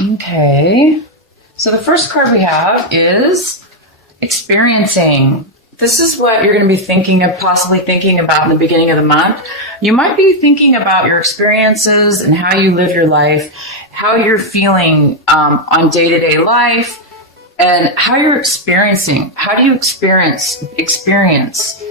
Okay. So the first card we have is experiencing. This is what you're going to be thinking of, possibly thinking about in the beginning of the month. You might be thinking about your experiences and how you live your life, how you're feeling on day-to-day life, and how you're experiencing. How do you experience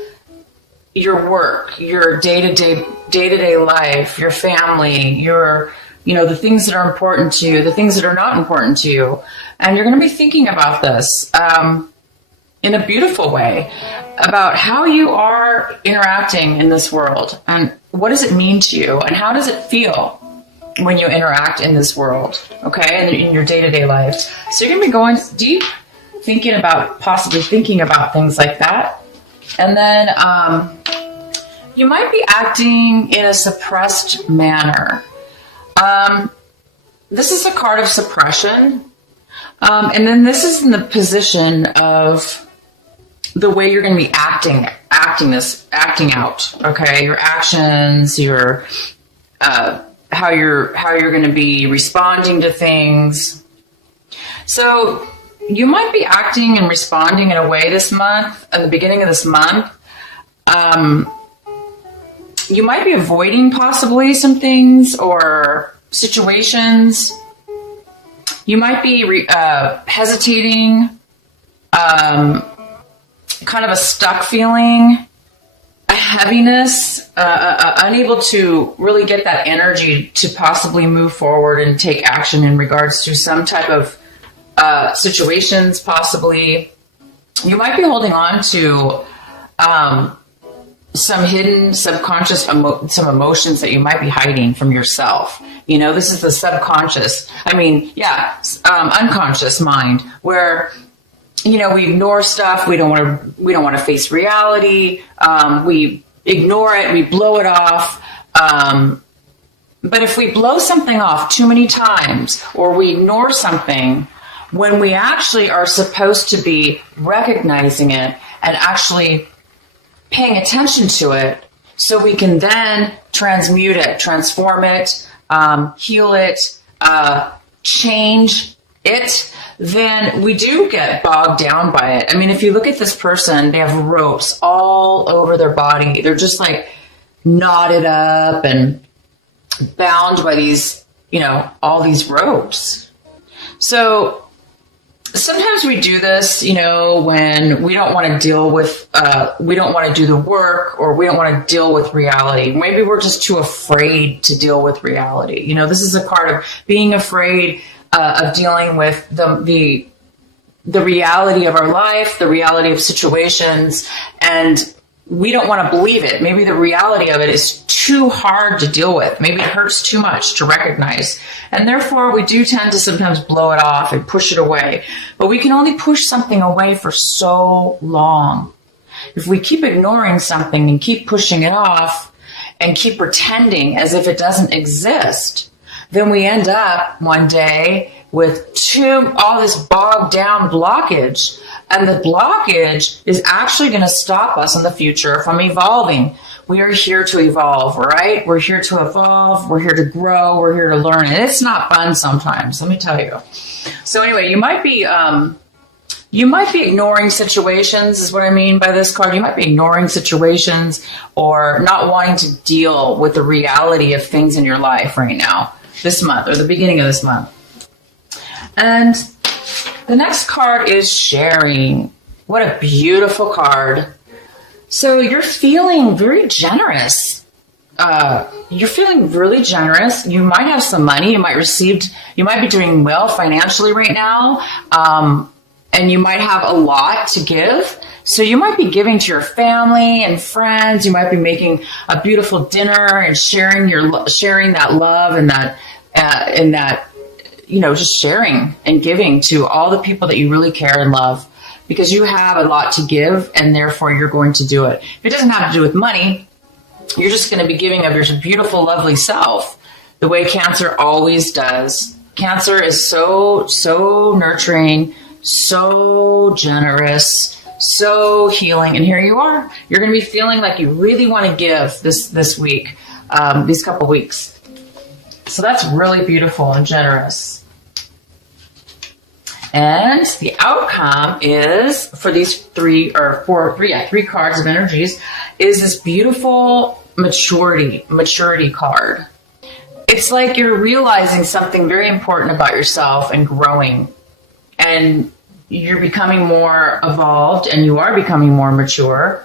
your work, your day-to-day life, your family, your the things that are important to you, the things that are not important to you. And you're going to be thinking about this in a beautiful way, about how you are interacting in this world and what does it mean to you and how does it feel when you interact in this world, okay, and in your day-to-day life. So you're going to be going deep, possibly thinking about things like that. And then you might be acting in a suppressed manner. This is a card of suppression. And then this is in the position of the way you're going to be acting out. Okay, your actions, your how you're going to be responding to things. So you might be acting and responding in a way this month, at the beginning of this month. You might be avoiding possibly some things or situations. You might be hesitating, kind of a stuck feeling, a heaviness, unable to really get that energy to possibly move forward and take action in regards to some type of situations, possibly. You might be holding on to some hidden subconscious some emotions that you might be hiding from yourself. This is the subconscious. Unconscious mind, where we ignore stuff. We don't want to face reality. We ignore it. We blow it off. But if we blow something off too many times, or we ignore something, when we actually are supposed to be recognizing it and actually paying attention to it, so we can then transmute it, transform it, heal it, change it, then we do get bogged down by it. If you look at this person, they have ropes all over their body. They're just like knotted up and bound by these, all these ropes. So sometimes we do this, when we don't want to deal with, we don't want to do the work, or we don't want to deal with reality. Maybe we're just too afraid to deal with reality. This is a card of being afraid of dealing with the reality of our life, the reality of situations, and we don't want to believe it. Maybe the reality of it is too hard to deal with. Maybe it hurts too much to recognize. And therefore, we do tend to sometimes blow it off and push it away. But we can only push something away for so long. If we keep ignoring something and keep pushing it off and keep pretending as if it doesn't exist, then we end up one day with all this bogged down blockage. And the blockage is actually going to stop us in the future from evolving. We are here to evolve, right? We're here to evolve. We're here to grow. We're here to learn. And it's not fun sometimes, let me tell you. So anyway, you might be ignoring situations, is what I mean by this card. You might be ignoring situations or not wanting to deal with the reality of things in your life right now, this month, or the beginning of this month. And the next card is sharing. What a beautiful card. So you're feeling very generous. You're feeling really generous. You might have some money. You might be doing well financially right now. And you might have a lot to give. So you might be giving to your family and friends. You might be making a beautiful dinner and sharing that love and that, just sharing and giving to all the people that you really care and love, because you have a lot to give and therefore you're going to do it. If it doesn't have to do with money, you're just going to be giving of your beautiful, lovely self, the way Cancer always does. Cancer is so nurturing, so generous, so healing. And here you are. You're going to be feeling like you really want to give this week, these couple weeks. So that's really beautiful and generous. And the outcome is for these three cards of energies is this beautiful maturity card. It's like you're realizing something very important about yourself and growing, and you're becoming more evolved, and you are becoming more mature,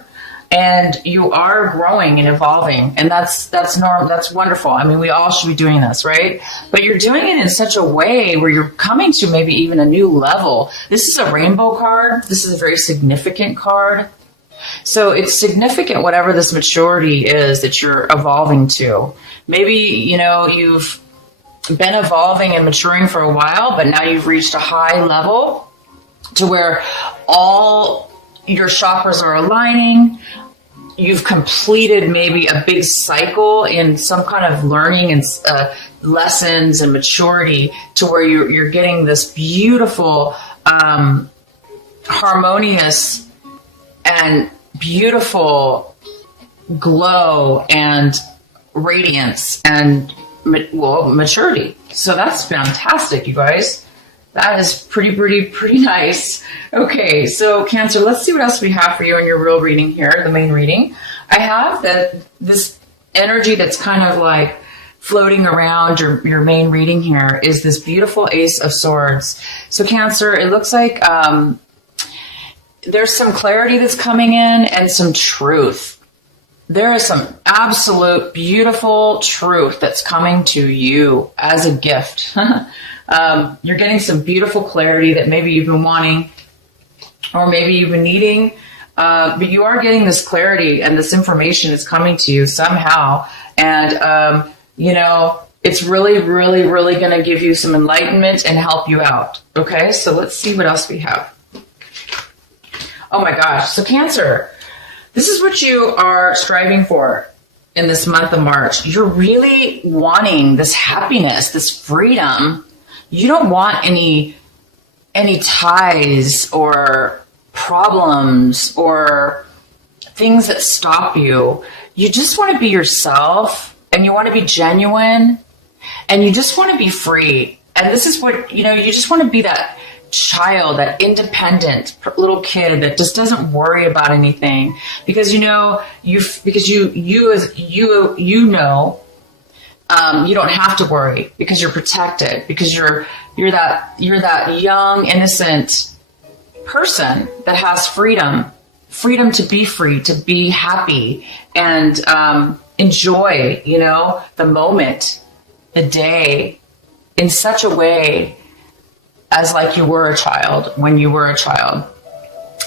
and you are growing and evolving, and that's normal. That's wonderful. I mean, we all should be doing this, right? But you're doing it in such a way where you're coming to maybe even a new level. This is a rainbow card. This is a very significant card. So it's significant, whatever this maturity is that you're evolving to. Maybe, you've been evolving and maturing for a while, but now you've reached a high level to where all your chakras are aligning. You've completed maybe a big cycle in some kind of learning and lessons and maturity to where you're getting this beautiful, harmonious and beautiful glow and radiance and maturity. So that's fantastic, you guys. That is pretty nice. Okay, so Cancer, let's see what else we have for you in your real reading here, the main reading. I have this energy that's kind of like floating around your main reading here is this beautiful Ace of Swords. So Cancer, it looks like there's some clarity that's coming in and some truth. There is some absolute beautiful truth that's coming to you as a gift. You're getting some beautiful clarity that maybe you've been wanting or maybe you've been needing, but you are getting this clarity and this information is coming to you somehow. And, it's really, really, really going to give you some enlightenment and help you out. Okay, so let's see what else we have. Oh my gosh. So Cancer, this is what you are striving for in this month of March. You're really wanting this happiness, this freedom. You don't want any ties or problems or things that stop you. You just want to be yourself, and you want to be genuine, and you just want to be free. And this is what, you just want to be that child, that independent little kid that just doesn't worry about anything because you don't have to worry because you're protected, because you're that young innocent person that has freedom to be free, to be happy and enjoy the moment, the day in such a way as like you were a child when you were a child.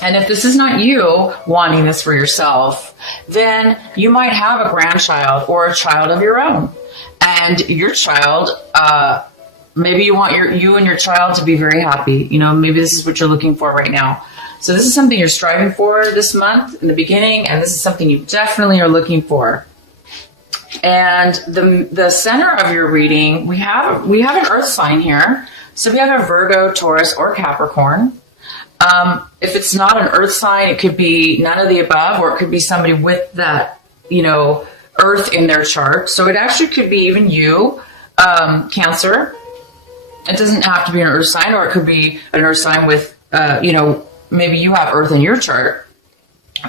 And if this is not you wanting this for yourself, then you might have a grandchild or a child of your own. And your child, maybe you want you and your child to be very happy. Maybe this is what you're looking for right now. So this is something you're striving for this month in the beginning, and this is something you definitely are looking for. And the center of your reading, we have an earth sign here. So we have a Virgo, Taurus, or Capricorn. If it's not an earth sign, it could be none of the above, or it could be somebody with that, earth in their chart. So it actually could be even you, Cancer. It doesn't have to be an earth sign, or it could be an earth sign with, maybe you have earth in your chart.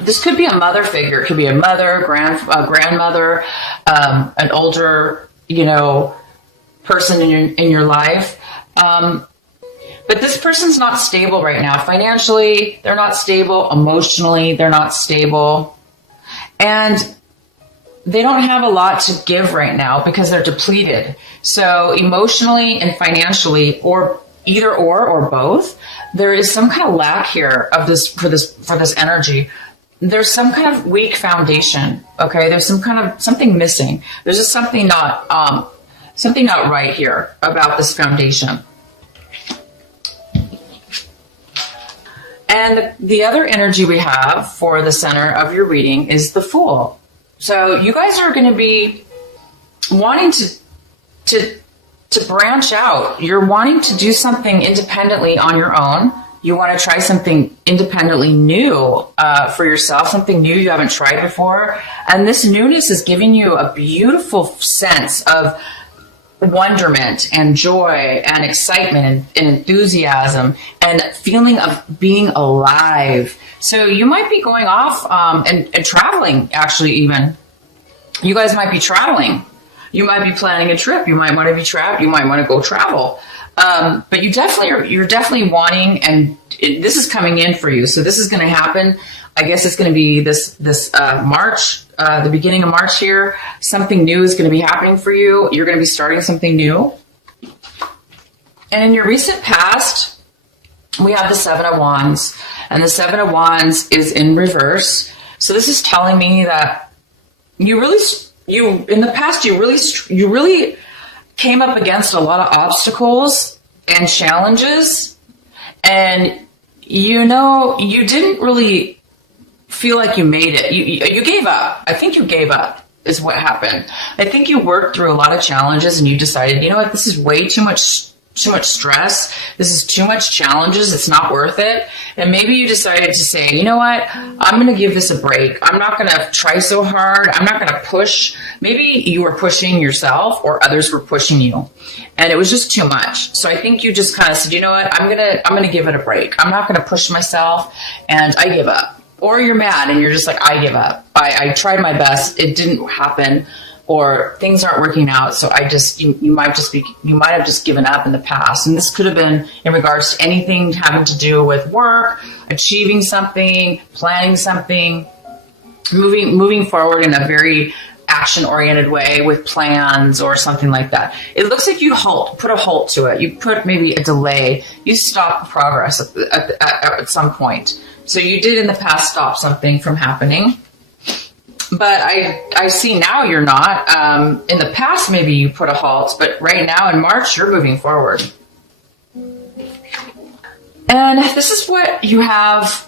This could be a mother figure. It could be a mother, grandmother, an older, person in your life. But this person's not stable right now. Financially, they're not stable. Emotionally, they're not stable. And they don't have a lot to give right now because they're depleted. So emotionally and financially, or either or both, there is some kind of lack here of this for this energy. There's some kind of weak foundation. Okay, there's something missing. There's just something not right here about this foundation. And the other energy we have for the center of your reading is the Fool. So you guys are going to be wanting to branch out. You're wanting to do something independently on your own. You want to try something independently new for yourself, something new you haven't tried before. And this newness is giving you a beautiful sense of wonderment and joy and excitement and enthusiasm and feeling of being alive. So you might be going off and traveling, actually, even. You guys might be traveling. You might be planning a trip. You might want to be You might want to go travel. But you're definitely wanting, and this is coming in for you. So this is going to happen. I guess it's going to be this March, the beginning of March here. Something new is going to be happening for you. You're going to be starting something new. And in your recent past, we have the Seven of Wands, and the Seven of Wands is in reverse. So this is telling me that in the past, you really came up against a lot of obstacles and challenges, and you didn't really feel like you made it. You gave up. I think you gave up is what happened. I think you worked through a lot of challenges and you decided, you know what, this is way too much stress. This is too much challenges. It's not worth it. And maybe you decided to say, you know what, I'm going to give this a break. I'm not going to try so hard. I'm not going to push. Maybe you were pushing yourself or others were pushing you and it was just too much. So I think you just kind of said, you know what, I'm going to give it a break. I'm not going to push myself and I give up. Or you're mad and you're just like, I give up. I tried my best. It didn't happen. Or things aren't working out. So you might have just given up in the past. And this could have been in regards to anything having to do with work, achieving something, planning something, moving forward in a very action-oriented way with plans or something like that. It looks like you put a halt to it. You put maybe a delay. You stop the progress at some point. So you did in the past stop something from happening. But I see now you're not. In the past, maybe you put a halt, but right now in March, you're moving forward. And this is what you have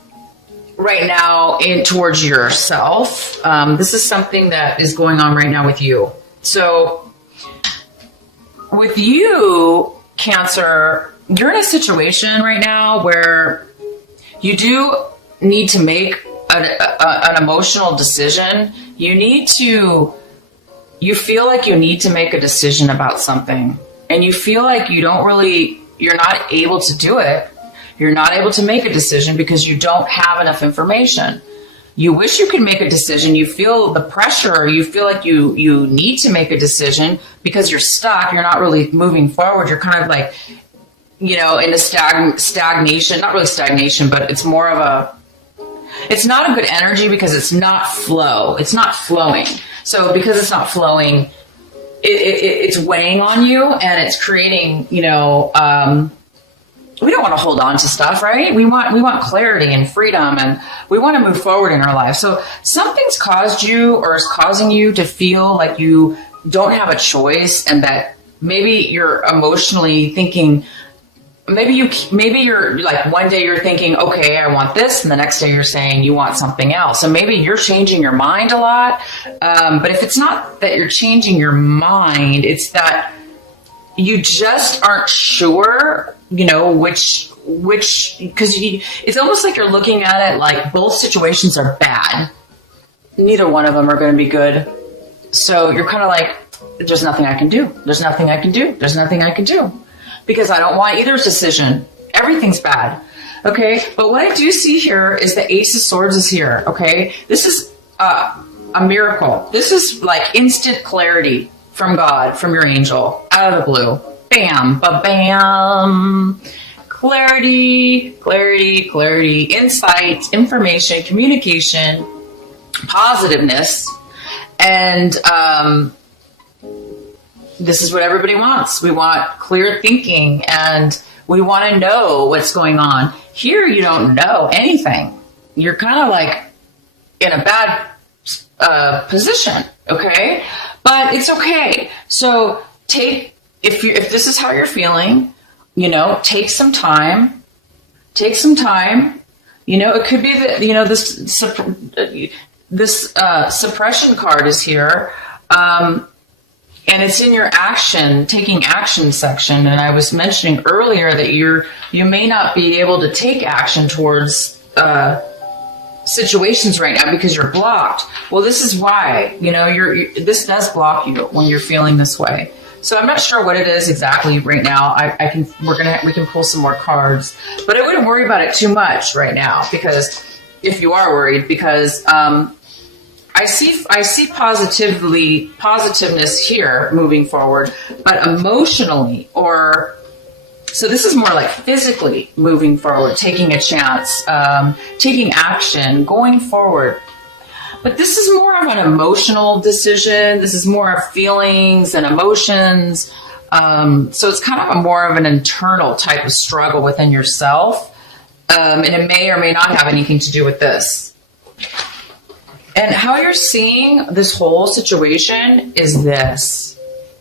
right now towards yourself. This is something that is going on right now with you. So with you, Cancer, you're in a situation right now where you do need to make an emotional decision. You feel like you need to make a decision about something, and you feel like you're not able to do it. You're not able to make a decision because you don't have enough information. You wish you could make a decision. You feel the pressure. You feel like you need to make a decision because you're stuck. You're not really moving forward. You're kind of like, in a stagnation, not really stagnation, but it's more of it's not a good energy because it's not flow. It's not flowing. So because it's not flowing, it's weighing on you and it's creating, we don't want to hold on to stuff, right? We want clarity and freedom and we want to move forward in our life. So something's caused you or is causing you to feel like you don't have a choice and that maybe you're emotionally thinking, maybe you're like one day you're thinking, okay, I want this. And the next day you're saying you want something else. So maybe you're changing your mind a lot. But if it's not that you're changing your mind, it's that you just aren't sure, which, because it's almost like you're looking at it like both situations are bad. Neither one of them are going to be good. So you're kind of like, there's nothing I can do. There's nothing I can do. There's nothing I can do. Because I don't want either decision. Everything's bad. Okay. But what I do see here is the Ace of Swords is here. Okay. This is a miracle. This is like instant clarity from God, from your angel, out of the blue. Bam, ba-bam. Clarity, clarity, clarity, insight, information, communication, positiveness. And, this is what everybody wants. We want clear thinking and we want to know what's going on. Here, you don't know anything. You're kind of like in a bad position, okay? But it's okay. So if this is how you're feeling, take some time. Take some time. It could be that, this suppression card is here. And it's in your taking action section. And I was mentioning earlier that you may not be able to take action towards situations right now because you're blocked. Well, this is why, this does block you when you're feeling this way. So I'm not sure what it is exactly right now. We can pull some more cards, but I wouldn't worry about it too much right now, because if you are worried, because I see positiveness here moving forward, but emotionally, so this is more like physically moving forward, taking a chance, taking action, going forward. But this is more of an emotional decision. This is more of feelings and emotions. So it's kind of more of an internal type of struggle within yourself. And it may or may not have anything to do with this. And how you're seeing this whole situation is this.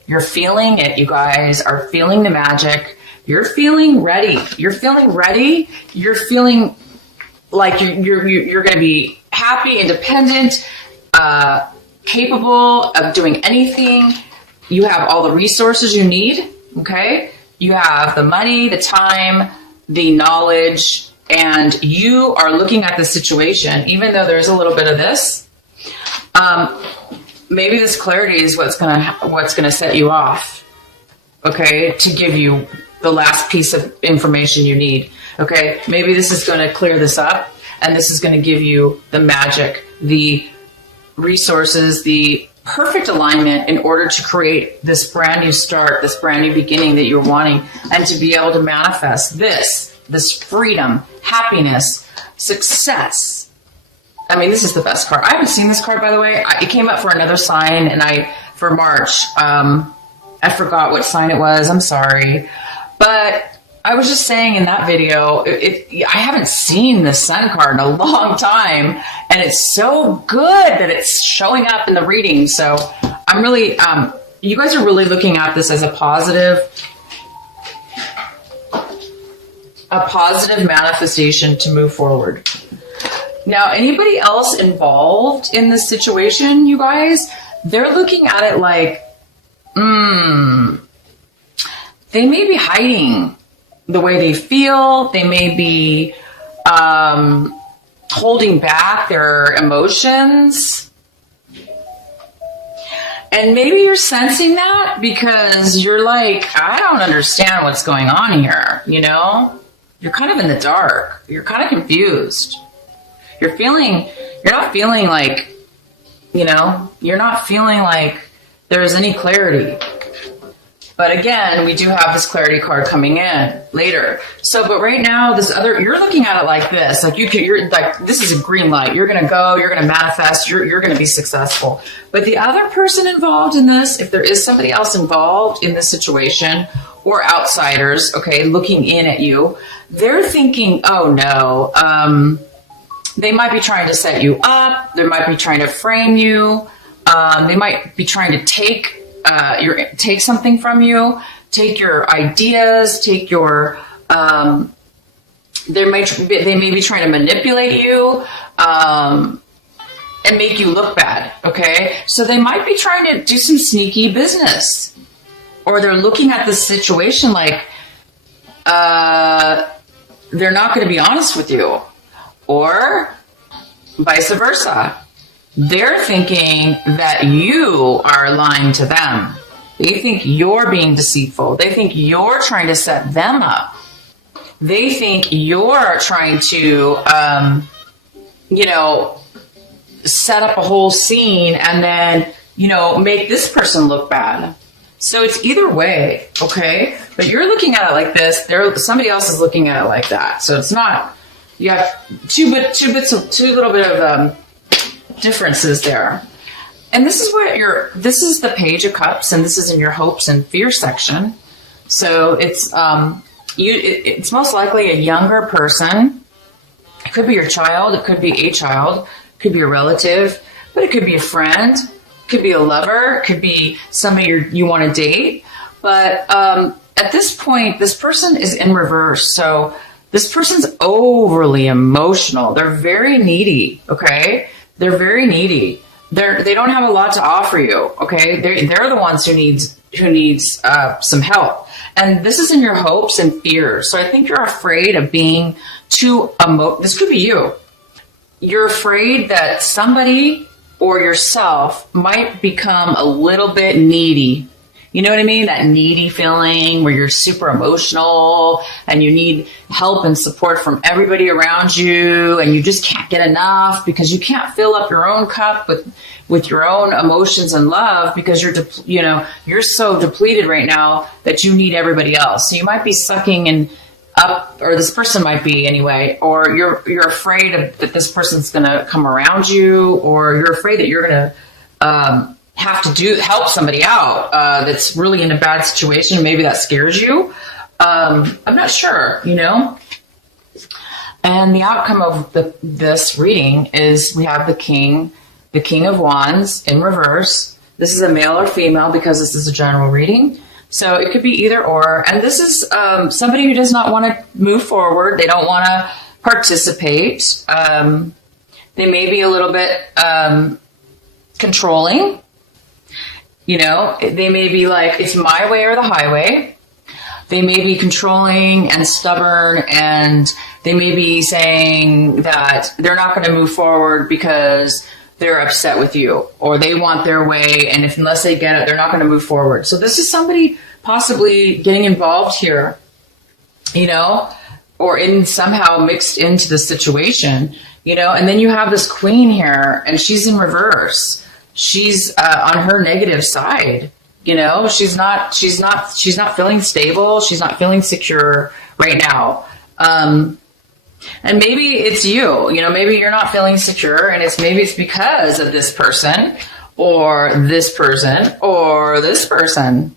You're feeling it. You guys are feeling the magic. You're feeling ready. You're feeling ready. You're feeling like you're going to be happy, independent, capable of doing anything. You have all the resources you need, okay? You have the money, the time, the knowledge, and you are looking at the situation, even though there's a little bit of this. Maybe this clarity is what's gonna set you off, okay, to give you the last piece of information you need, okay? Maybe this is going to clear this up, and this is going to give you the magic, the resources, the perfect alignment in order to create this brand new start, this brand new beginning that you're wanting, and to be able to manifest this freedom, happiness, success. I mean, this is the best card. I haven't seen this card, by the way. It came up for another sign, and for March. I forgot what sign it was. I'm sorry. But I was just saying in that video, I haven't seen the Sun card in a long time, and it's so good that it's showing up in the reading. So I'm really, you guys are really looking at this as a positive manifestation to move forward. Now, anybody else involved in this situation, you guys, they're looking at it like, they may be hiding the way they feel. They may be holding back their emotions. And maybe you're sensing that because you're like, I don't understand what's going on here, you know? You're kind of in the dark. You're kind of confused. You're not feeling like, you know, you're not feeling like there's any clarity. But again, we do have this clarity card coming in later. So, but right now, you're looking at it like this. Like you're like, this is a green light. You're going to go, you're going to manifest, you're going to be successful. But the other person involved in this, if there is somebody else involved in this situation, or outsiders, okay, looking in at you, they're thinking, oh no, they might be trying to set you up. They might be trying to frame you. They might be trying to take something from you, take your ideas, take your, they may be trying to manipulate you, and make you look bad. Okay. So they might be trying to do some sneaky business, or they're looking at this situation like, they're not going to be honest with you, or vice versa. They're thinking that you are lying to them. They think you're being deceitful. They think you're trying to set them up. They think you're trying to, set up a whole scene and then, make this person look bad. So it's either way, okay? But you're looking at it like this. Somebody else is looking at it like that. So it's not, you have two little bit of differences there. And this is the Page of Cups, and this is in your hopes and fear section. So it's it's most likely a younger person. It could be your child, it could be a child, it could be a relative, but it could be a friend, it could be a lover, it could be somebody you want to date. But at this point, this person is in reverse. So this person's overly emotional. They're very needy, okay? They're very needy. They don't have a lot to offer you, okay? They're the ones who needs some help. And this is in your hopes and fears. So I think you're afraid of being too this could be you. You're afraid that somebody or yourself might become a little bit needy You know what I mean? That needy feeling where you're super emotional and you need help and support from everybody around you, and you just can't get enough because you can't fill up your own cup with your own emotions and love because you're so depleted right now that you need everybody else. So you might be sucking in up, or this person might be anyway, or you're afraid that this person's going to come around you, or you're afraid that you're going to have to help somebody out that's really in a bad situation. Maybe that scares you. I'm not sure, And the outcome of this reading is we have the King of Wands in reverse. This is a male or female because this is a general reading. So it could be either or. And this is somebody who does not want to move forward. They don't want to participate. They may be a little bit controlling. They may be like, it's my way or the highway. They may be controlling and stubborn, and they may be saying that they're not going to move forward because they're upset with you, or they want their way, and unless they get it, they're not going to move forward. So this is somebody possibly getting involved here, or somehow mixed into the situation, and then you have this Queen here, and she's in reverse. She's on her negative side. She's not feeling stable. She's not feeling secure right now. And maybe it's you, maybe you're not feeling secure, and maybe it's because of this person or this person or this person.